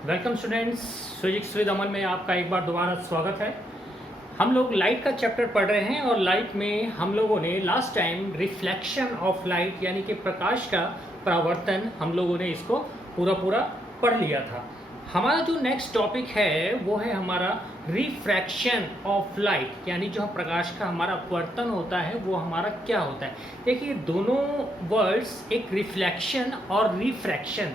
Welcome students, physics with अमन में आपका एक बार दोबारा स्वागत है। हम लोग लाइट का चैप्टर पढ़ रहे हैं और लाइट में हम लोगों ने last time reflection of light यानी कि प्रकाश का परावर्तन हम लोगों ने इसको पूरा पढ़ लिया था। हमारा जो नेक्स्ट टॉपिक है वो है हमारा रिफ्रैक्शन ऑफ लाइट, यानी जो प्रकाश का हमारा अपवर्तन होता है वो हमारा क्या होता है। देखिए दोनों वर्ड्स, एक रिफ्लेक्शन और रिफ्रैक्शन,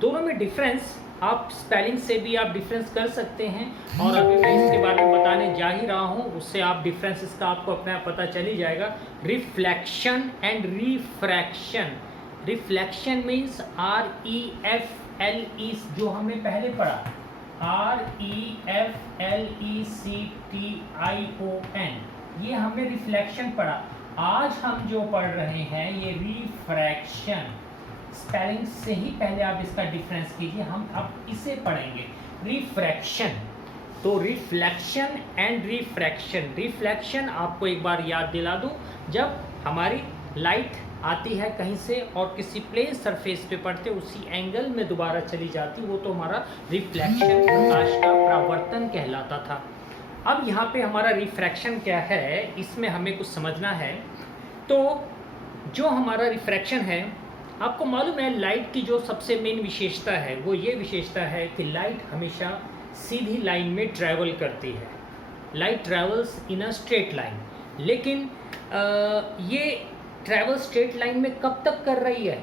दोनों में डिफरेंस आप स्पेलिंग से भी आप डिफरेंस कर सकते हैं और अभी मैं इसके बारे में बताने जा ही रहा हूँ, उससे आप डिफरेंस इसका आपको अपने आप पता चल ही जाएगा। Reflection and refraction. Reflection means REFLE, जो हमने पहले पढ़ा, REFLECTION, ये हमने रिफ्लेक्शन पढ़ा। आज हम जो पढ़ रहे हैं ये रिफ्रैक्शन। स्पेलिंग से ही पहले आप इसका डिफरेंस कीजिए, हम अब इसे पढ़ेंगे रिफ्रैक्शन। तो रिफ्लेक्शन एंड रिफ्रैक्शन। रिफ्लेक्शन आपको एक बार याद दिला दूं, जब हमारी लाइट आती है कहीं से और किसी प्लेन सरफेस पे पड़ते उसी एंगल में दोबारा चली जाती, वो तो हमारा रिफ्लेक्शन, प्रकाश का परावर्तन कहलाता था। अब यहाँ पे हमारा रिफ्रैक्शन क्या है, इसमें हमें कुछ समझना है। तो जो हमारा रिफ्रैक्शन है, आपको मालूम है लाइट की जो सबसे मेन विशेषता है वो ये विशेषता है कि लाइट हमेशा सीधी लाइन में ट्रैवल करती है। Light travels in a straight line, लेकिन ये ट्रैवल स्ट्रेट लाइन में कब तक कर रही है?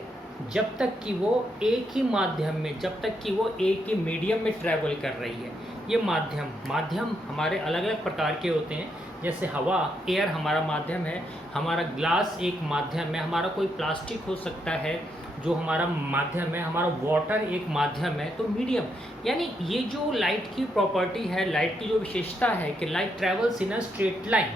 जब तक कि वो एक ही माध्यम में, जब तक कि वो एक ही मीडियम में ट्रैवल कर रही है। ये माध्यम हमारे अलग अलग प्रकार के होते हैं, जैसे हवा, एयर हमारा माध्यम है, हमारा ग्लास एक माध्यम है, हमारा कोई प्लास्टिक हो सकता है जो हमारा माध्यम है, हमारा वाटर एक माध्यम है। तो मीडियम, यानी ये जो लाइट की प्रॉपर्टी है, लाइट की जो विशेषता है कि light travels in a straight line,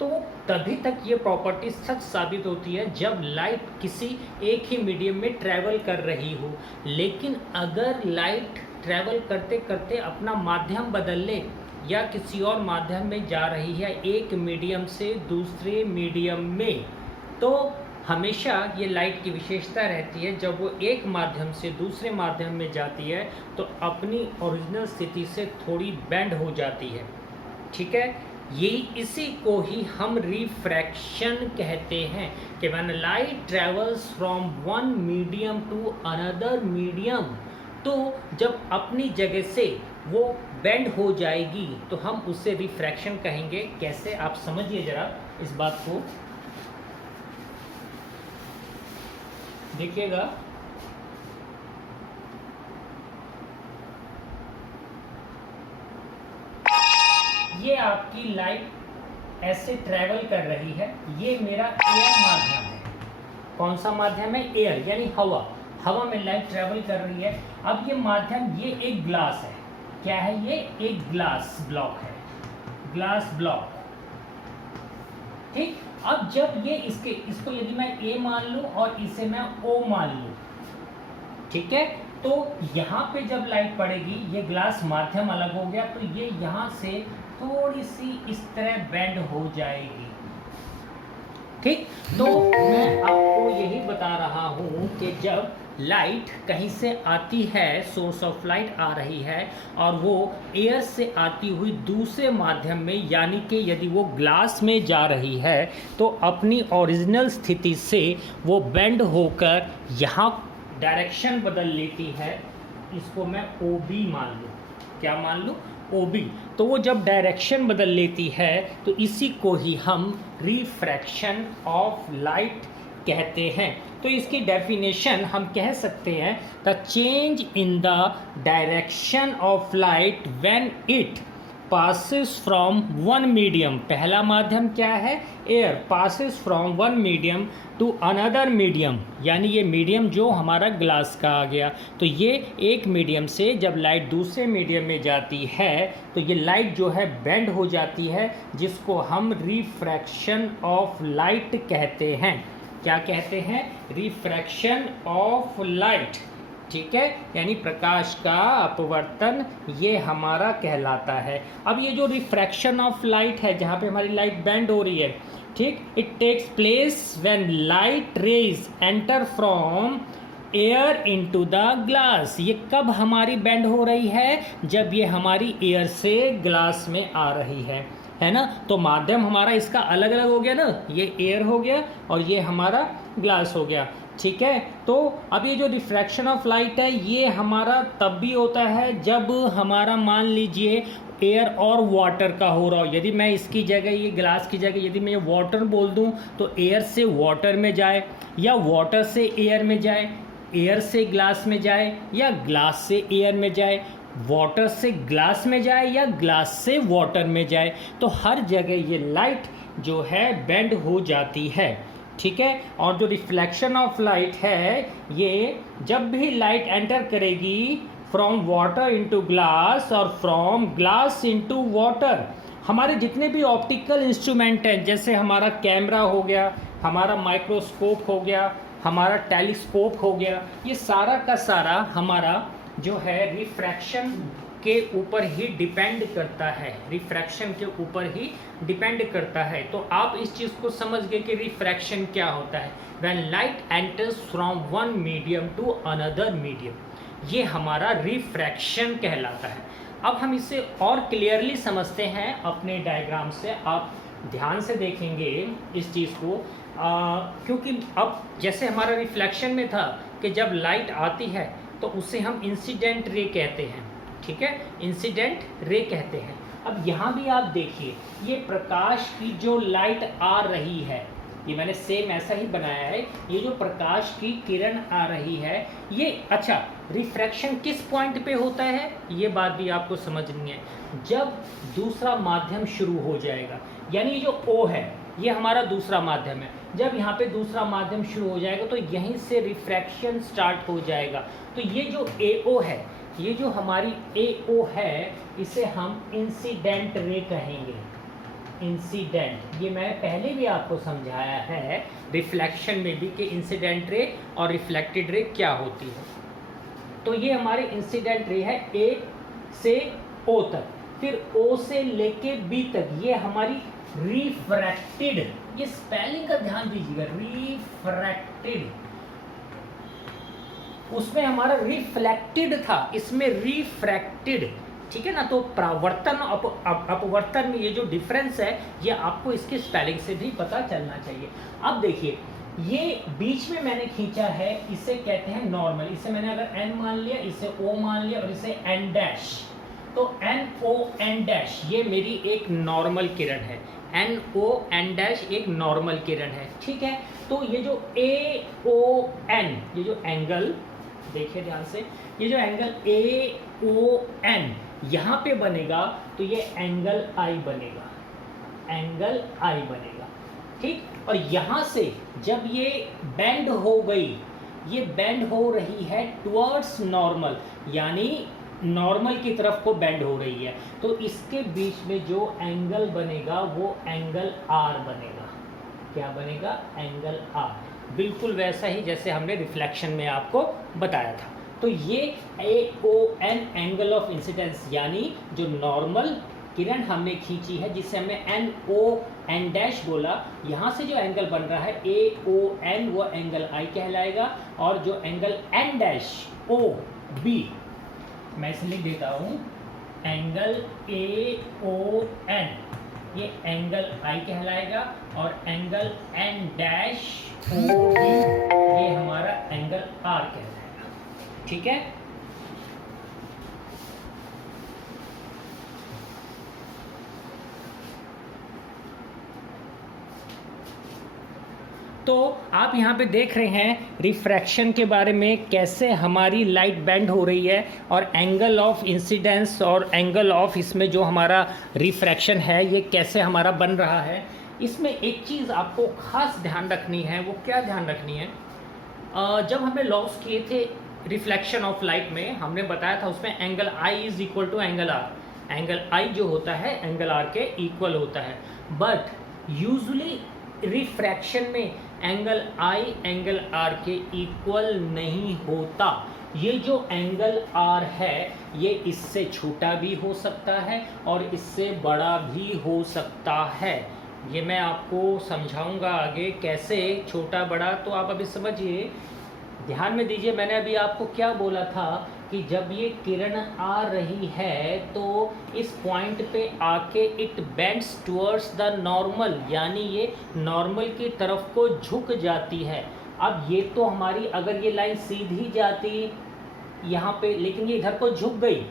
तो तभी तक ये प्रॉपर्टी सच साबित होती है जब लाइट किसी एक ही मीडियम में ट्रैवल कर रही हो। लेकिन अगर लाइट ट्रैवल करते करते अपना माध्यम बदल ले या किसी और माध्यम में जा रही है, एक मीडियम से दूसरे मीडियम में, तो हमेशा ये लाइट की विशेषता रहती है जब वो एक माध्यम से दूसरे माध्यम में जाती है तो अपनी ओरिजिनल स्थिति से थोड़ी बेंड हो जाती है। ठीक है, यही इसी को ही हम रिफ्रैक्शन कहते हैं कि when light travels from one medium to another medium, तो जब अपनी जगह से वो बेंड हो जाएगी तो हम उसे रिफ्रैक्शन कहेंगे। कैसे, आप समझिए जरा इस बात को, देखिएगा। ये आपकी लाइट ऐसे ट्रैवल कर रही है, ये मेरा एयर माध्यम है। कौन सा माध्यम है? एयर, यानी हवा। हवा में लाइट ट्रैवल कर रही है। अब ये माध्यम, ये एक ग्लास है। क्या है ये? एक ग्लास ब्लॉक है, ग्लास ब्लॉक। ठीक, अब जब ये इसको यदि मैं ए मान लूं और इसे मैं ओ मान लूं, ठीक है, तो यहाँ पे जब लाइट पड़ेगी, ये ग्लास माध्यम अलग हो गया, तो ये यहाँ से थोड़ी सी इस तरह बेंड हो जाएगी। ठीक, तो मैं आपको यही बता रहा हूँ कि जब लाइट कहीं से आती है, सोर्स ऑफ लाइट आ रही है और वो एयर से आती हुई दूसरे माध्यम में, यानी कि यदि वो ग्लास में जा रही है तो अपनी ओरिजिनल स्थिति से वो बेंड होकर यहाँ डायरेक्शन बदल लेती है। इसको मैं OB मान लूँ। क्या मान लूँ? OB। तो वो जब डायरेक्शन बदल लेती है तो इसी को ही हम रिफ्रैक्शन ऑफ लाइट कहते हैं। तो इसकी डेफिनेशन हम कह सकते हैं, the change in the direction of light when it passes from one medium, पहला माध्यम क्या है? Air, passes from one medium to another medium, यानी ये मीडियम जो हमारा ग्लास का आ गया, तो ये एक मीडियम से जब लाइट दूसरे मीडियम में जाती है तो ये लाइट जो है बेंड हो जाती है, जिसको हम रिफ्रैक्शन ऑफ लाइट कहते हैं। क्या कहते हैं? Refraction of light. ठीक है, यानी प्रकाश का अपवर्तन ये हमारा कहलाता है। अब ये जो रिफ्रैक्शन ऑफ लाइट है, जहाँ पे हमारी लाइट बेंड हो रही है, ठीक, it takes place when light rays enter from air into the glass. ये कब हमारी बेंड हो रही है? जब ये हमारी एयर से ग्लास में आ रही है ना। तो माध्यम हमारा इसका अलग अलग हो गया ना, ये एयर हो गया और ये हमारा ग्लास हो गया, ठीक है। तो अब ये जो रिफ्रैक्शन ऑफ लाइट है ये हमारा तब भी होता है जब हमारा मान लीजिए एयर और वाटर का हो रहा हो। यदि मैं इसकी जगह, ये ग्लास की जगह यदि मैं ये वाटर बोल दूं तो एयर से वाटर में जाए, या वाटर से एयर में जाए, एयर से ग्लास में जाए, या ग्लास से एयर में जाए, वाटर से ग्लास में जाए, या ग्लास से वाटर में जाए, तो हर जगह ये लाइट जो है बेंड हो जाती है, ठीक है। और जो रिफ्लेक्शन ऑफ लाइट है, ये जब भी लाइट एंटर करेगी फ्रॉम वाटर इनटू ग्लास और फ्रॉम ग्लास इनटू वाटर, हमारे जितने भी ऑप्टिकल इंस्ट्रूमेंट हैं, जैसे हमारा कैमरा हो गया, हमारा माइक्रोस्कोप हो गया, हमारा टेलीस्कोप हो गया, ये सारा का सारा हमारा जो है रिफ्रैक्शन के ऊपर ही डिपेंड करता है, रिफ्रैक्शन के ऊपर ही डिपेंड करता है। तो आप इस चीज़ को समझ गए कि रिफ्रैक्शन क्या होता है। When light enters from one medium to another medium, ये हमारा रिफ्रैक्शन कहलाता है। अब हम इसे और क्लियरली समझते हैं अपने डायग्राम से। आप ध्यान से देखेंगे इस चीज़ को, क्योंकि अब जैसे हमारा रिफ्लेक्शन में था कि जब लाइट आती है तो उसे हम इंसिडेंट रे कहते हैं, ठीक है, इंसिडेंट रे कहते हैं। अब यहाँ भी आप देखिए, ये प्रकाश की जो लाइट आ रही है, ये मैंने सेम ऐसा ही बनाया है, ये जो प्रकाश की किरण आ रही है, ये अच्छा रिफ्रैक्शन किस पॉइंट पे होता है, ये बात भी आपको समझनी है। जब दूसरा माध्यम शुरू हो जाएगा, यानी ये जो O है ये हमारा दूसरा माध्यम है, जब यहाँ पे दूसरा माध्यम शुरू हो जाएगा तो यहीं से रिफ्रैक्शन स्टार्ट हो जाएगा। तो ये जो AO है, ये जो हमारी AO है, इसे हम इंसिडेंट रे कहेंगे, इंसिडेंट। ये मैं पहले भी आपको समझाया है रिफ्लेक्शन में भी कि इंसिडेंट रे और रिफ्लेक्टेड रे क्या होती है। तो ये हमारी इंसिडेंट रे है A से O तक, फिर O से लेके B तक ये हमारी रिफ्रैक्टेड, ये स्पेलिंग का ध्यान दीजिएगा, रिफ्रैक्टेड। उसमें हमारा रिफ्लेक्टेड था, इसमें रिफ्रैक्टेड, ठीक है ना। तो परावर्तन अपवर्तन में ये जो डिफरेंस है ये आपको इसके स्पेलिंग से भी पता चलना चाहिए। अब देखिए, ये बीच में मैंने खींचा है, इसे कहते हैं नॉर्मल। इसे मैंने अगर N मान लिया, इसे O मान लिया और इसे N डैश, तो NON डैश ये मेरी एक नॉर्मल किरण है, NON डैश एक नॉर्मल किरण है, ठीक है। तो ये जो AON, ये जो एंगल देखिए ध्यान से, ये जो एंगल AON यहाँ पे बनेगा तो ये एंगल I बनेगा, एंगल I बनेगा, ठीक। और यहाँ से जब ये बेंड हो गई, ये बेंड हो रही है टुवर्ड्स नॉर्मल, यानी नॉर्मल की तरफ को बेंड हो रही है, तो इसके बीच में जो एंगल बनेगा वो एंगल R बनेगा। क्या बनेगा? एंगल R, बिल्कुल वैसा ही जैसे हमने रिफ्लेक्शन में आपको बताया था। तो ये AON एंगल ऑफ इंसिडेंस, यानी जो नॉर्मल किरण हमने खींची है जिसे हमने NON डैश बोला, यहाँ से जो एंगल बन रहा है AON वो एंगल I कहलाएगा, और जो एंगल N डैश OB, मैं इसे लिख देता हूँ, एंगल AON ये एंगल I कहलाएगा, और एंगल N डैश OB ये हमारा एंगल R कहलाएगा, ठीक है। तो आप यहाँ पे देख रहे हैं रिफ्रैक्शन के बारे में, कैसे हमारी लाइट बेंड हो रही है, और एंगल ऑफ इंसिडेंस और एंगल ऑफ इसमें जो हमारा रिफ्रैक्शन है ये कैसे हमारा बन रहा है। इसमें एक चीज़ आपको ख़ास ध्यान रखनी है, वो क्या ध्यान रखनी है, जब हमने लॉस किए थे रिफ्लेक्शन ऑफ लाइट में, हमने बताया था उसमें angle I is equal to angle R, angle I जो होता है एंगल R के इक्वल होता है। बट यूजुअली रिफ्रैक्शन में एंगल I एंगल R के इक्वल नहीं होता। ये जो एंगल R है ये इससे छोटा भी हो सकता है और इससे बड़ा भी हो सकता है। ये मैं आपको समझाऊंगा आगे कैसे छोटा बड़ा, तो आप अभी समझिए, ध्यान में दीजिए, मैंने अभी आपको क्या बोला था कि जब ये किरण आ रही है तो इस पॉइंट पे आके it bends towards the normal, यानी ये नॉर्मल की तरफ को झुक जाती है। अब ये तो हमारी, अगर ये लाइन सीधी जाती यहाँ पे, लेकिन ये इधर को झुक गई,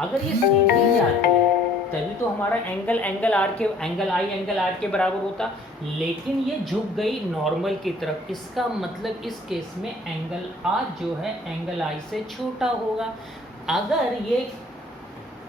अगर ये सीधी जाती तभी तो हमारा एंगल आर के बराबर होता, लेकिन ये झुक गई नॉर्मल की तरफ। इसका मतलब इस केस में एंगल आर जो है एंगल आई से छोटा होगा। अगर ये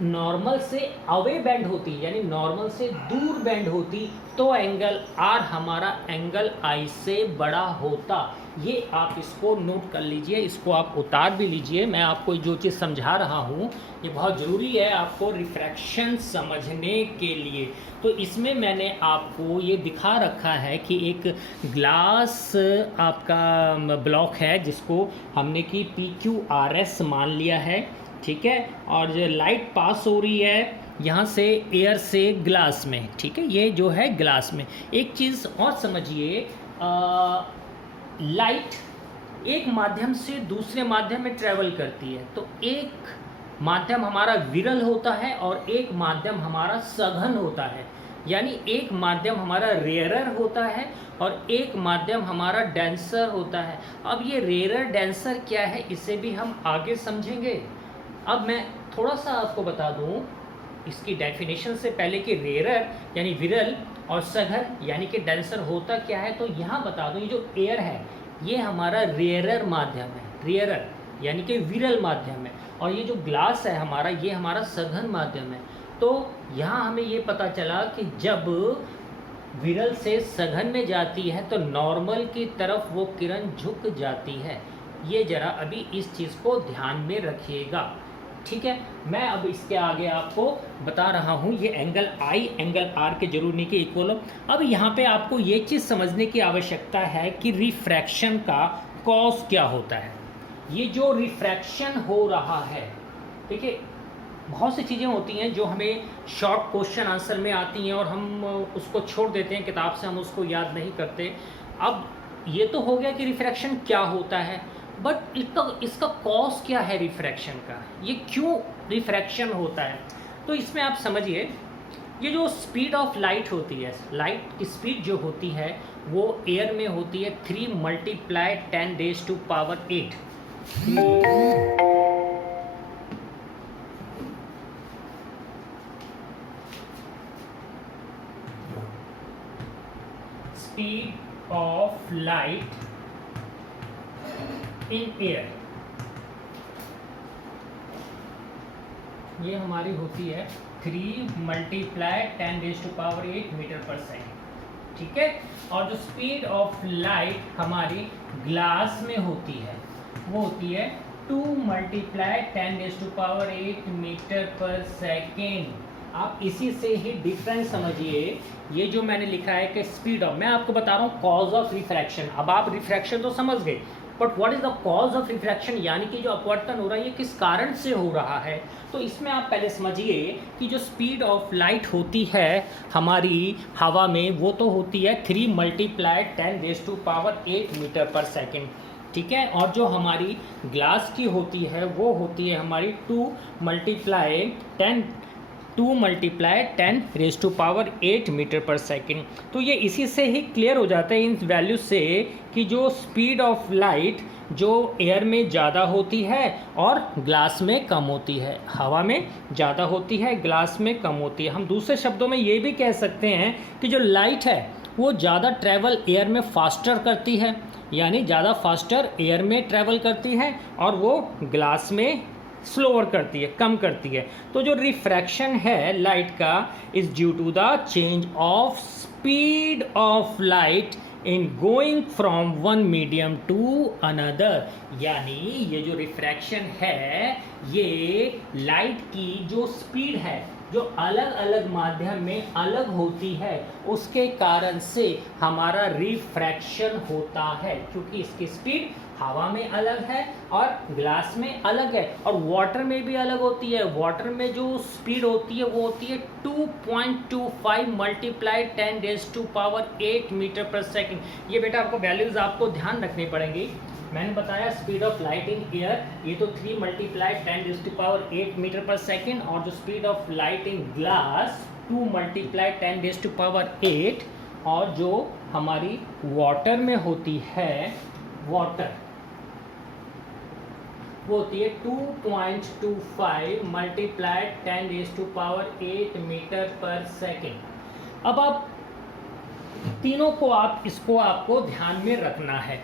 नॉर्मल से अवे बेंड होती, यानी नॉर्मल से दूर बेंड होती, तो एंगल आर हमारा एंगल आई से बड़ा होता। ये आप इसको नोट कर लीजिए, इसको आप उतार भी लीजिए। मैं आपको जो चीज़ समझा रहा हूँ ये बहुत ज़रूरी है आपको रिफ्रैक्शन समझने के लिए। तो इसमें मैंने आपको ये दिखा रखा है कि एक ग्लास आपका ब्लॉक है जिसको हमने कि PQRS मान लिया है, ठीक है, और जो लाइट पास हो रही है यहाँ से एयर से ग्लास में, ठीक है, ये जो है ग्लास में। एक चीज़ और समझिए, लाइट एक माध्यम से दूसरे माध्यम में ट्रेवल करती है, तो एक माध्यम हमारा विरल होता है और एक माध्यम हमारा सघन होता है, यानी एक माध्यम हमारा रेयरर होता है और एक माध्यम हमारा डेंसर होता है। अब ये रेयरर डेंसर क्या है इसे भी हम आगे समझेंगे। अब मैं थोड़ा सा आपको बता दूं इसकी डेफिनेशन से पहले कि रेयरर यानी विरल और सघन यानी कि डेंसर होता क्या है। तो यहाँ बता दूं, ये जो एयर है ये हमारा रेयरर माध्यम है, रेयरर यानी कि विरल माध्यम है, और ये जो ग्लास है हमारा ये हमारा सघन माध्यम है। तो यहाँ हमें ये पता चला कि जब विरल से सघन में जाती है तो नॉर्मल की तरफ वो किरण झुक जाती है। ये जरा अभी इस चीज़ को ध्यान में रखिएगा, ठीक है। मैं अब इसके आगे आपको बता रहा हूँ, ये एंगल आई एंगल आर के जरूर नहीं के इक्वल हो। अब यहाँ पे आपको ये चीज़ समझने की आवश्यकता है कि रिफ्रैक्शन का कॉज क्या होता है। ये जो रिफ्रैक्शन हो रहा है, देखिए बहुत सी चीज़ें होती हैं जो हमें शॉर्ट क्वेश्चन आंसर में आती हैं और हम उसको छोड़ देते हैं किताब से, हम उसको याद नहीं करते। अब ये तो हो गया कि रिफ्रैक्शन क्या होता है, बट इसका कॉज क्या है रिफ्रैक्शन का, ये क्यों रिफ्रैक्शन होता है। तो इसमें आप समझिए, ये जो स्पीड ऑफ लाइट होती है, लाइट की स्पीड जो होती है वो एयर में होती है 3 × 10⁸ speed of light in air, ये हमारी होती है 3 × 10⁸ मीटर पर सेकेंड, ठीक है। और जो स्पीड ऑफ लाइट हमारी ग्लास में होती है वो होती है 2 × 10⁸ मीटर पर सेकेंड। आप इसी से ही डिफरेंस समझिए। ये जो मैंने लिखा है कि स्पीड ऑफ, मैं आपको बता रहा हूँ कॉज ऑफ रिफ्रैक्शन। अब आप रिफ्रैक्शन तो समझ गए, but what is the cause of refraction, यानी कि जो अपवर्तन हो रहा है ये किस कारण से हो रहा है। तो इसमें आप पहले समझिए कि जो स्पीड ऑफ लाइट होती है हमारी हवा में वो तो होती है 3 × 10⁸ मीटर पर सेकेंड, ठीक है। और जो हमारी ग्लास की होती है वो होती है हमारी 2 × 10⁸ मीटर पर सेकेंड। तो ये इसी से ही क्लियर हो जाता है इन वैल्यू से कि जो स्पीड ऑफ लाइट जो एयर में ज़्यादा होती है और ग्लास में कम होती है, हवा में ज़्यादा होती है ग्लास में कम होती है। हम दूसरे शब्दों में ये भी कह सकते हैं कि जो लाइट है वो ज़्यादा ट्रैवल एयर में फास्टर करती है, यानी ज़्यादा फास्टर एयर में ट्रैवल करती है, और वो ग्लास में स्लोअर करती है, कम करती है। तो जो रिफ्रैक्शन है लाइट का is due to the change of speed of light in going from one medium to another, यानी ये जो रिफ्रैक्शन है ये लाइट की जो स्पीड है जो अलग अलग माध्यम में अलग होती है उसके कारण से हमारा रिफ्रैक्शन होता है, क्योंकि इसकी स्पीड हवा में अलग है और ग्लास में अलग है, और वाटर में भी अलग होती है। वाटर में जो स्पीड होती है वो होती है 2.25 × 10⁸ मीटर पर सेकेंड। ये बेटा आपको वैल्यूज आपको ध्यान रखनी पड़ेंगी। मैंने बताया speed of light in air, ये तो 3 मल्टीप्लाई 10⁸ मीटर पर सेकेंड, और जो speed of light in glass 2 multiply 10⁸, और जो हमारी वाटर में होती है, वाटर वो होती है 2.25 मल्टीप्लाई 10⁸ मीटर पर सेकेंड। अब आप तीनों को इसको आपको ध्यान में रखना है,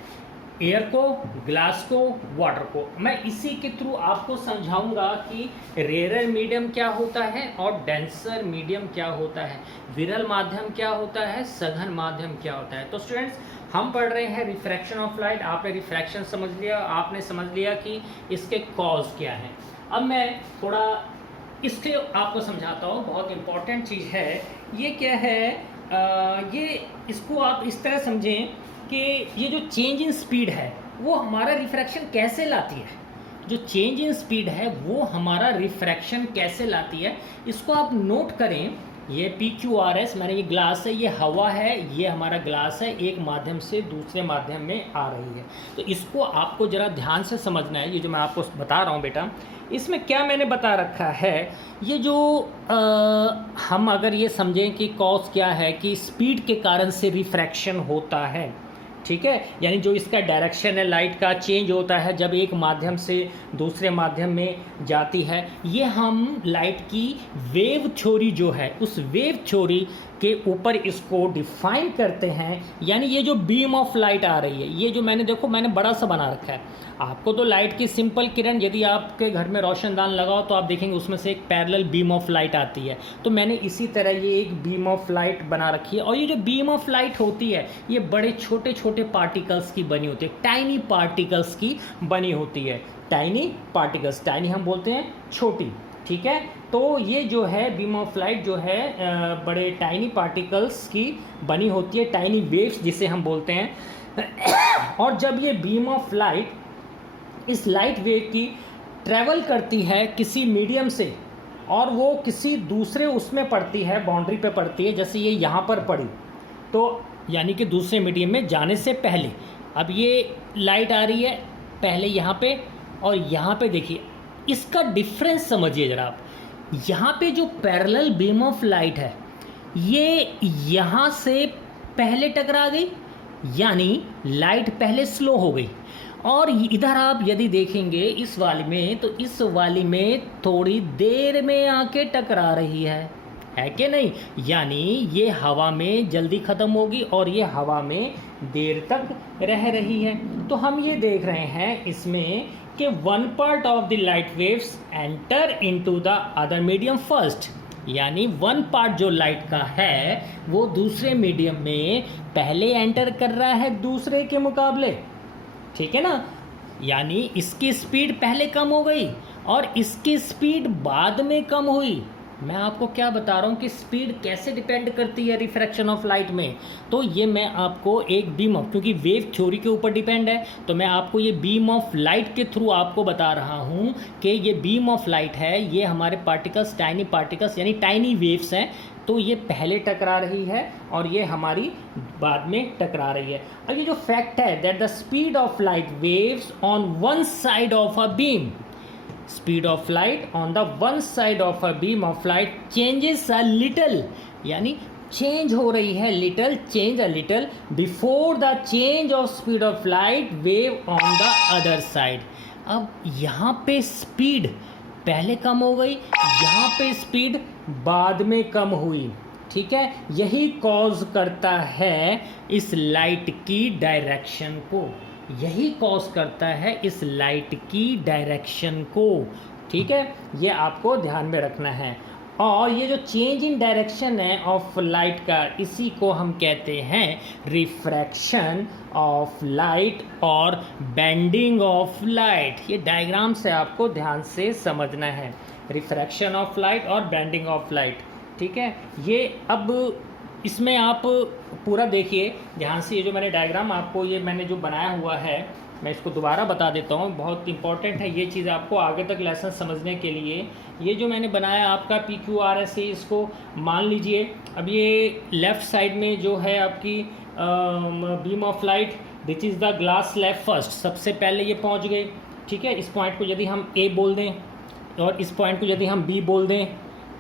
एयर को, ग्लास को, वाटर को। मैं इसी के थ्रू आपको समझाऊंगा कि रेयर मीडियम क्या होता है और डेंसर मीडियम क्या होता है, विरल माध्यम क्या होता है, सघन माध्यम क्या होता है। तो स्टूडेंट्स, हम पढ़ रहे हैं रिफ्रैक्शन ऑफ लाइट। आपने रिफ्रैक्शन समझ लिया, आपने समझ लिया कि इसके कॉज क्या है। अब मैं थोड़ा इसके आपको समझाता हूँ, बहुत इंपॉर्टेंट चीज़ है। ये क्या है, ये इसको आप इस तरह समझें कि ये जो चेंज इन स्पीड है वो हमारा रिफ्रैक्शन कैसे लाती है। जो चेंज इन स्पीड है वो हमारा रिफ्रैक्शन कैसे लाती है, इसको आप नोट करें। ये PQRS, मैंने ये ग्लास है, ये हवा है, ये हमारा ग्लास है, एक माध्यम से दूसरे माध्यम में आ रही है। तो इसको आपको ज़रा ध्यान से समझना है। ये जो मैं आपको बता रहा हूँ बेटा, इसमें क्या मैंने बता रखा है, ये जो हम अगर ये समझें कि कॉज क्या है, कि स्पीड के कारण से रिफ्रैक्शन होता है, ठीक है। यानी जो इसका डायरेक्शन है लाइट का चेंज होता है जब एक माध्यम से दूसरे माध्यम में जाती है। ये हम लाइट की वेव थ्योरी जो है, उस वेव थ्योरी के ऊपर इसको डिफाइन करते हैं। यानी ये जो बीम ऑफ लाइट आ रही है, ये जो मैंने बड़ा सा बना रखा है। आपको तो लाइट की सिंपल किरण, यदि आपके घर में रोशनदान लगाओ तो आप देखेंगे उसमें से एक पैरेलल बीम ऑफ लाइट आती है। तो मैंने इसी तरह ये एक बीम ऑफ लाइट बना रखी है। और ये जो बीम ऑफ लाइट होती है, ये बड़े छोटे छोटे पार्टिकल्स की बनी होती है, टाइनी पार्टिकल्स की बनी होती है। टाइनी पार्टिकल्स, टाइनी हम बोलते हैं छोटी, ठीक है। तो ये जो है बीम ऑफ लाइट जो है बड़े टाइनी पार्टिकल्स की बनी होती है, टाइनी वेव्स जिसे हम बोलते हैं। और जब ये बीम ऑफ लाइट इस लाइट वेव की ट्रैवल करती है किसी मीडियम से, और वो किसी दूसरे उसमें पड़ती है, बाउंड्री पे पड़ती है, जैसे ये यहाँ पर पड़ी, तो यानी कि दूसरे मीडियम में जाने से पहले, अब ये लाइट आ रही है पहले यहाँ पे, और यहाँ पे देखिए इसका डिफरेंस समझिए ज़रा आप। यहाँ पे जो पैरेलल बीम ऑफ लाइट है, ये यहाँ से पहले टकरा गई, यानी लाइट पहले स्लो हो गई। और इधर आप यदि देखेंगे इस वाली में, तो इस वाली में थोड़ी देर में आके टकरा रही है कि नहीं। यानी ये हवा में जल्दी ख़त्म होगी और ये हवा में देर तक रह रही है। तो हम ये देख रहे हैं इसमें कि one part of the light waves enter into the other medium first. यानी वन पार्ट जो लाइट का है वो दूसरे मीडियम में पहले एंटर कर रहा है दूसरे के मुकाबले, ठीक है ना। यानी इसकी स्पीड पहले कम हो गई और इसकी स्पीड बाद में कम हुई। मैं आपको क्या बता रहा हूँ कि स्पीड कैसे डिपेंड करती है रिफ्रैक्शन ऑफ लाइट में। तो ये मैं आपको एक बीम ऑफ, क्योंकि वेव थ्योरी के ऊपर डिपेंड है, तो मैं आपको ये बीम ऑफ लाइट के थ्रू आपको बता रहा हूँ कि ये बीम ऑफ लाइट है, ये हमारे पार्टिकल्स, टाइनी पार्टिकल्स यानी टाइनी वेव्स हैं। तो ये पहले टकरा रही है और ये हमारी बाद में टकरा रही है। अब ये जो फैक्ट है that the speed of light waves on one side of a beam, speed of light on the one side of a beam of light changes a little, यानी चेंज हो रही है little, change a little before the change of speed of light wave on the other side. अब यहाँ पे speed पहले कम हो गई, यहाँ पे स्पीड बाद में कम हुई, ठीक है। यही कॉज करता है इस लाइट की डायरेक्शन को, यही कॉज करता है इस लाइट की डायरेक्शन को, ठीक है। ये आपको ध्यान में रखना है। और ये जो चेंज इन डायरेक्शन है ऑफ लाइट का, इसी को हम कहते हैं रिफ्रैक्शन ऑफ लाइट और बेंडिंग ऑफ लाइट। ये डायग्राम से आपको ध्यान से समझना है, रिफ्रैक्शन ऑफ लाइट और बेंडिंग ऑफ लाइट, ठीक है। ये अब इसमें आप पूरा देखिए ध्यान से। ये जो मैंने डायग्राम आपको, ये मैंने जो बनाया हुआ है, मैं इसको दोबारा बता देता हूँ, बहुत इंपॉर्टेंट है ये चीज़ आपको आगे तक लेसन समझने के लिए। ये जो मैंने बनाया आपका PQRS है, इसको मान लीजिए। अब ये लेफ़्ट साइड में जो है आपकी beam of light, this is the glass slab first, सबसे पहले ये पहुंच गए, ठीक है। इस पॉइंट को यदि हम ए बोल दें और इस पॉइंट को यदि हम बी बोल दें,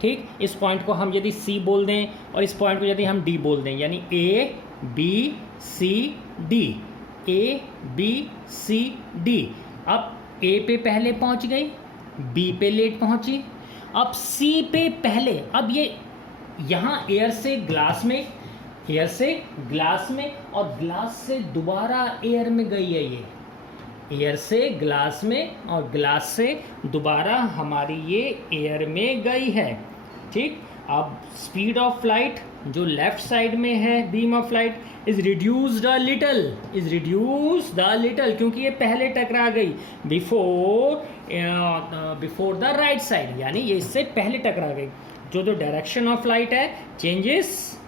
ठीक, इस पॉइंट को हम यदि सी बोल दें और इस पॉइंट को यदि हम डी बोल दें, यानी A B C D, A B C D. अब ए पे पहले पहुंच गई, बी पे लेट पहुंची, अब सी पे पहले, अब ये यहाँ एयर से ग्लास में, एयर से ग्लास में और ग्लास से दोबारा एयर में गई है, ये एयर से ग्लास में और ग्लास से दोबारा हमारी ये एयर में गई है, ठीक। अब स्पीड ऑफ लाइट जो लेफ्ट साइड में है beam of light is reduced a little, is reduced the little, क्योंकि ये पहले टकरा गई बिफोर द राइट साइड, यानी ये इससे पहले टकरा गई। जो डायरेक्शन ऑफ लाइट है चेंजेस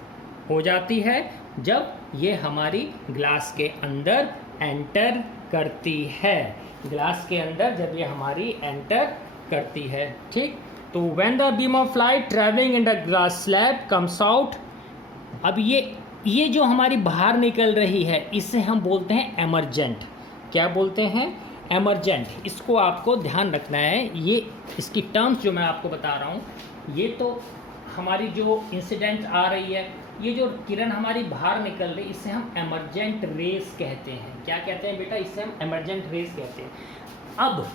हो जाती है जब ये हमारी ग्लास के अंदर एंटर करती है, ग्लास के अंदर जब ये हमारी एंटर करती है, ठीक। तो when the beam of light travelling in the glass slab comes out, अब ये जो हमारी बाहर निकल रही है इसे हम बोलते हैं एमरजेंट। क्या बोलते हैं? एमरजेंट। इसको आपको ध्यान रखना है, ये इसकी टर्म्स जो मैं आपको बता रहा हूँ, ये तो हमारी जो इंसिडेंट आ रही है, ये जो किरण हमारी बाहर निकल रही है, इसे हम एमरजेंट रेस कहते हैं। क्या कहते हैं बेटा? इसे हम एमरजेंट रेस कहते हैं। अब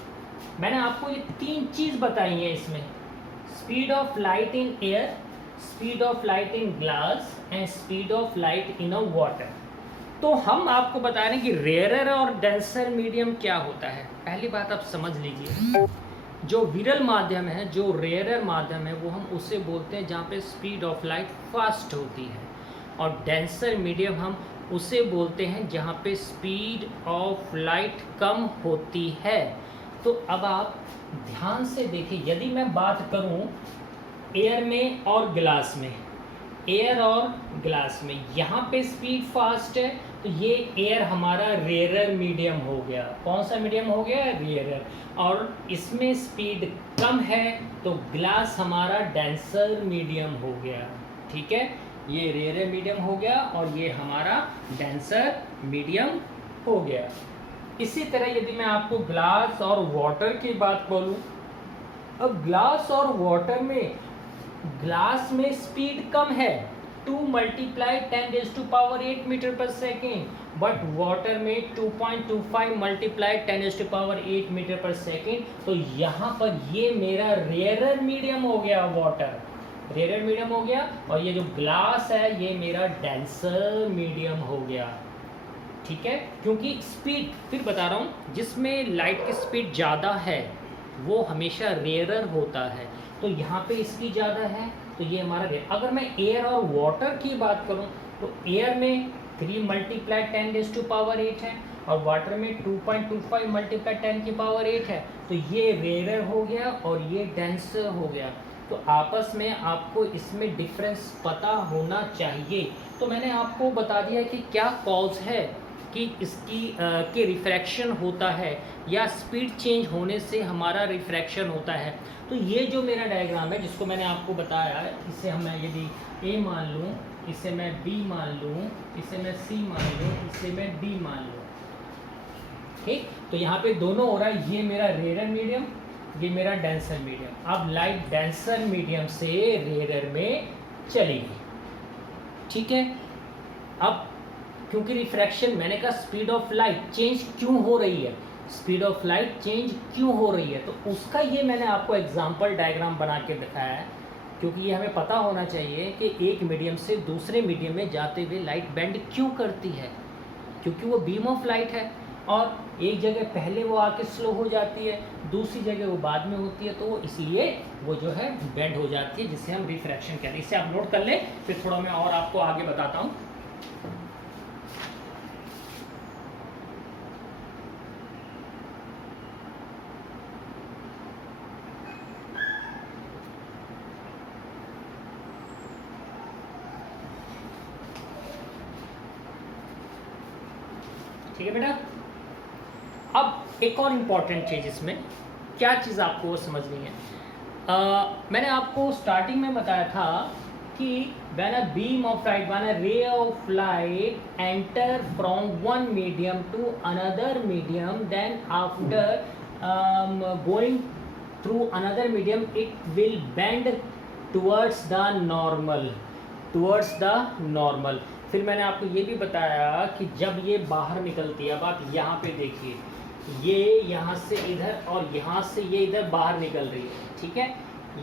मैंने आपको ये 3 चीज़ बताई हैं इसमें, speed of light in air, speed of light in glass and speed of light in a water. तो हम आपको बता रहे हैं कि रेयरर और डेंसर मीडियम क्या होता है। पहली बात आप समझ लीजिए, जो विरल माध्यम है, जो रेयरर माध्यम है, वो हम उसे बोलते हैं जहाँ पे स्पीड ऑफ लाइट फास्ट होती है, और डेंसर मीडियम हम उसे बोलते हैं जहाँ पे स्पीड ऑफ लाइट कम होती है। तो अब आप ध्यान से देखिए, यदि मैं बात करूँ एयर में और ग्लास में, एयर और ग्लास में, यहाँ पे स्पीड फास्ट है, तो ये एयर हमारा रेयरर मीडियम हो गया। कौन सा मीडियम हो गया? रेयरर। और इसमें स्पीड कम है तो ग्लास हमारा डेंसर मीडियम हो गया, ठीक है। ये रेयरर मीडियम हो गया और ये हमारा डेंसर मीडियम हो गया। इसी तरह यदि मैं आपको ग्लास और वाटर की बात बोलूँ, अब ग्लास और वाटर में, ग्लास में स्पीड कम है, 2 मल्टीप्लाई 10⁸ मीटर पर सेकेंड, बट वाटर में 2.25 मल्टीप्लाई 10⁸ मीटर पर सेकेंड। तो यहाँ पर ये मेरा रेयरर मीडियम हो गया, वाटर रेयरर मीडियम हो गया, और ये जो ग्लास है ये मेरा डेंसर मीडियम हो गया, ठीक है। क्योंकि स्पीड, फिर बता रहा हूँ, जिसमें लाइट की स्पीड ज़्यादा है वो हमेशा रेयरर होता है, तो यहाँ पे इसकी ज़्यादा है तो ये हमारा रेयर। अगर मैं एयर और वाटर की बात करूँ तो एयर में 3 मल्टीप्लाई 10⁸ है और वाटर में 2.25 मल्टीप्लाई 10⁸ है, तो ये रेयरर हो गया और ये डेंसर हो गया। तो आपस में आपको इसमें डिफरेंस पता होना चाहिए। तो मैंने आपको बता दिया कि क्या कॉज है कि इसकी के रिफ्रैक्शन होता है या स्पीड चेंज होने से हमारा रिफ्रैक्शन होता है। तो ये जो मेरा डायग्राम है जिसको मैंने आपको बताया है, इसे हम मैं यदि ए मान लूँ, इसे मैं बी मान लूँ, इसे मैं सी मान लूँ, इसे मैं डी मान लूँ, ठीक। तो यहाँ पे दोनों हो रहा है, ये मेरा रेयरर मीडियम, ये मेरा डेंसर मीडियम। अब लाइट डेंसर मीडियम से रेयरर में चली गई, ठीक है। अब क्योंकि रिफ्रैक्शन, मैंने कहा स्पीड ऑफ लाइट चेंज क्यों हो रही है, स्पीड ऑफ लाइट चेंज क्यों हो रही है, तो उसका ये मैंने आपको एग्जांपल डायग्राम बना के दिखाया है, क्योंकि ये हमें पता होना चाहिए कि एक मीडियम से दूसरे मीडियम में जाते हुए लाइट बेंड क्यों करती है, क्योंकि वो बीम ऑफ लाइट है और एक जगह पहले वो आके स्लो हो जाती है, दूसरी जगह वो बाद में होती है, तो वो इसलिए वो जो है बेंड हो जाती है, जिसे हम रिफ्रैक्शन कहते हैं। इसे आप नोट कर लें, फिर थोड़ा मैं और आपको आगे बताता हूँ। ठीक है बेटा। अब एक और इम्पॉर्टेंट चीज़, इसमें क्या चीज़ आपको समझनी है, मैंने आपको स्टार्टिंग में बताया था कि when a beam of light, when a ray of light enter from one medium to another medium, then after going through another medium, it will bend towards the normal, towards the normal. फिर मैंने आपको ये भी बताया कि जब ये बाहर निकलती है, अब आप यहाँ पे देखिए, ये यहाँ से इधर और यहाँ से ये इधर बाहर निकल रही है, ठीक है,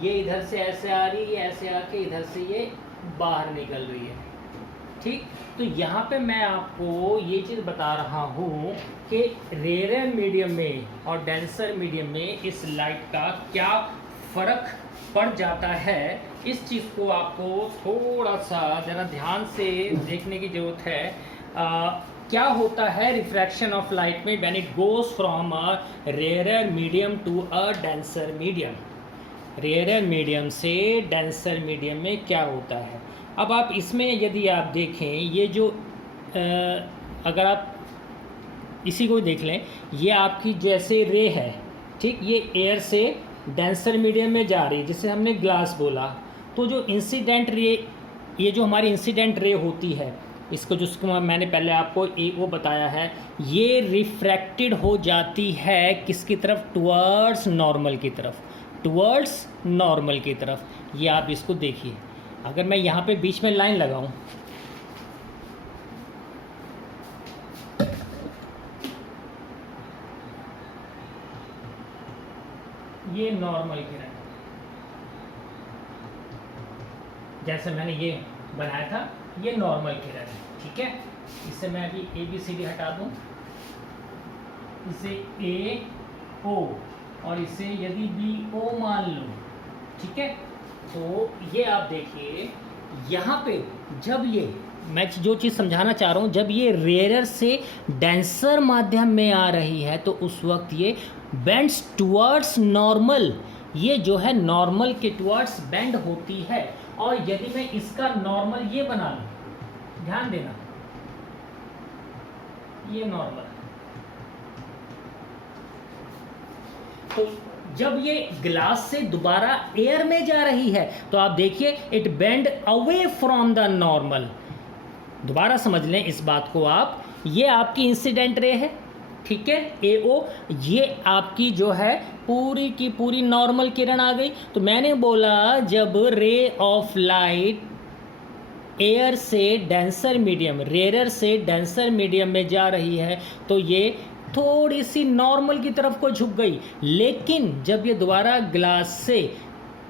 ये इधर से ऐसे आ रही है, ऐसे आके इधर से ये बाहर निकल रही है, ठीक। तो यहाँ पे मैं आपको ये चीज़ बता रहा हूँ कि रेयर मीडियम में और डेंसर मीडियम में इस लाइट का क्या फ़र्क पड़ जाता है। इस चीज़ को आपको थोड़ा सा ज़रा ध्यान से देखने की ज़रूरत है। क्या होता है रिफ्रैक्शन ऑफ लाइट में when it goes from a rare medium to a denser medium. Rare medium से डेंसर मीडियम में क्या होता है। अब आप इसमें यदि आप देखें, ये जो अगर आप इसी को देख लें, ये आपकी जैसे रे है, ठीक, ये एयर से डेंसर मीडियम में जा रही है, जिसे हमने ग्लास बोला। तो जो इंसिडेंट रे, ये जो हमारी इंसिडेंट रे होती है, इसको जिसको मैंने पहले आपको वो बताया है, ये रिफ्रैक्टेड हो जाती है किसकी तरफ, टुवर्ड्स नॉर्मल की तरफ, टुवर्ड्स नॉर्मल की तरफ। ये आप इसको देखिए, अगर मैं यहाँ पे बीच में लाइन लगाऊं, ये नॉर्मल किरण, जैसे मैंने ये बनाया था, ये नॉर्मल किरण है, ठीक है। इससे मैं अभी ABCD हटा दूं, इसे AO और इसे यदि BO मान लूं, ठीक है। तो ये आप देखिए, यहाँ पे जब ये, मैं जो चीज़ समझाना चाह रहा हूँ, जब ये रेयर से डेंसर माध्यम में आ रही है तो उस वक्त ये बेंड्स टुवर्ड्स नॉर्मल, ये जो है नॉर्मल के टुवर्ड्स बेंड होती है। और यदि मैं इसका नॉर्मल ये बना लूँ, ध्यान देना, ये नॉर्मल, तो जब ये ग्लास से दोबारा एयर में जा रही है तो आप देखिए it bend away from the normal. दोबारा समझ लें इस बात को आप, ये आपकी इंसिडेंट रे है, ठीक है, AO, ये आपकी जो है पूरी की पूरी नॉर्मल किरण आ गई। तो मैंने बोला जब रे ऑफ लाइट एयर से डेंसर मीडियम, रेयर से डेंसर मीडियम में जा रही है तो ये थोड़ी सी नॉर्मल की तरफ को झुक गई, लेकिन जब ये दोबारा ग्लास से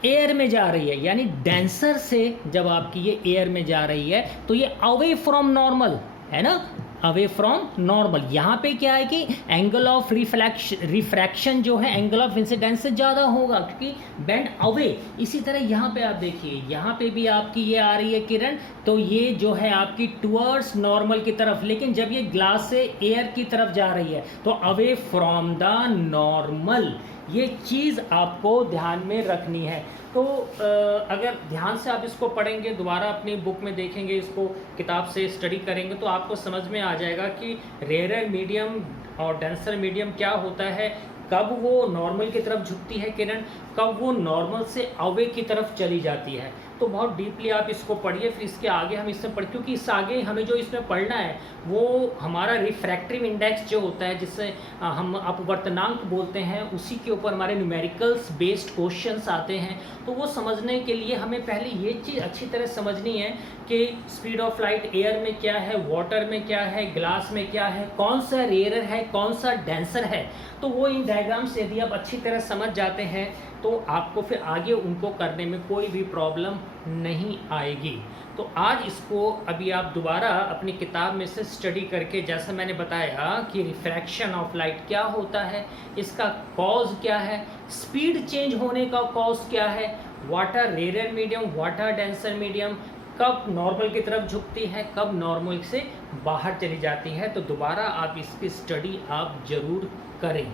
एयर में जा रही है, यानी डेंसर से जब आपकी ये एयर में जा रही है तो ये अवे फ्रॉम नॉर्मल है ना, अवे फ्रॉम नॉर्मल। यहाँ पे क्या है कि एंगल ऑफ रिफ्रैक्शन जो है एंगल ऑफ इंसिडेंस से ज़्यादा होगा क्योंकि बेंड अवे। इसी तरह यहाँ पे आप देखिए, यहाँ पे भी आपकी ये आ रही है किरण, तो ये जो है आपकी टुवर्ड्स नॉर्मल की तरफ, लेकिन जब ये ग्लास से एयर की तरफ जा रही है तो अवे फ्रॉम द नॉर्मल। ये चीज़ आपको ध्यान में रखनी है। तो अगर ध्यान से आप इसको पढ़ेंगे, दोबारा अपनी बुक में देखेंगे, इसको किताब से स्टडी करेंगे तो आपको समझ में आ जाएगा कि रेयर मीडियम और डेंसर मीडियम क्या होता है, कब वो नॉर्मल की तरफ झुकती है किरण, कब वो नॉर्मल से अवे की तरफ चली जाती है। तो बहुत डीपली आप इसको पढ़िए, फिर इसके आगे हम इससे पढ़, क्योंकि इस आगे हमें जो इसमें पढ़ना है वो हमारा रिफ्रैक्टिव इंडेक्स जो होता है, जिससे हम अपवर्तनांक बोलते हैं, उसी के ऊपर हमारे न्यूमेरिकल्स बेस्ड क्वेश्चंस आते हैं। तो वो समझने के लिए हमें पहले ये चीज़ अच्छी तरह समझनी है कि स्पीड ऑफ लाइट एयर में क्या है, वाटर में क्या है, ग्लास में क्या है, कौन सा रेयर है, कौन सा डेंसर है। तो वो इन डायग्राम्स यदि आप अच्छी तरह समझ जाते हैं तो आपको फिर आगे उनको करने में कोई भी प्रॉब्लम नहीं आएगी। तो आज इसको अभी आप दोबारा अपनी किताब में से स्टडी करके, जैसा मैंने बताया कि रिफ्रैक्शन ऑफ लाइट क्या होता है, इसका कॉज क्या है, स्पीड चेंज होने का कॉज क्या है, water rare medium, water denser medium कब नॉर्मल की तरफ झुकती है, कब नॉर्मल से बाहर चली जाती है। तो दोबारा आप इसकी स्टडी आप ज़रूर करें।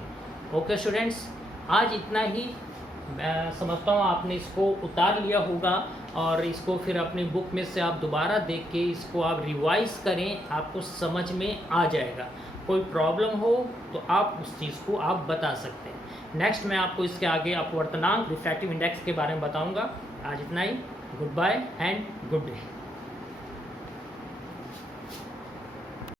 ओके स्टूडेंट्स, आज इतना ही। मैं समझता हूँ आपने इसको उतार लिया होगा और इसको फिर अपनी बुक में से आप दोबारा देख के इसको आप रिवाइज़ करें, आपको समझ में आ जाएगा। कोई प्रॉब्लम हो तो आप उस चीज़ को आप बता सकते हैं। नेक्स्ट मैं आपको इसके आगे अपवर्तनांक, रिफ्रैक्टिव इंडेक्स के बारे में बताऊँगा। आज इतना ही, good bye and good day.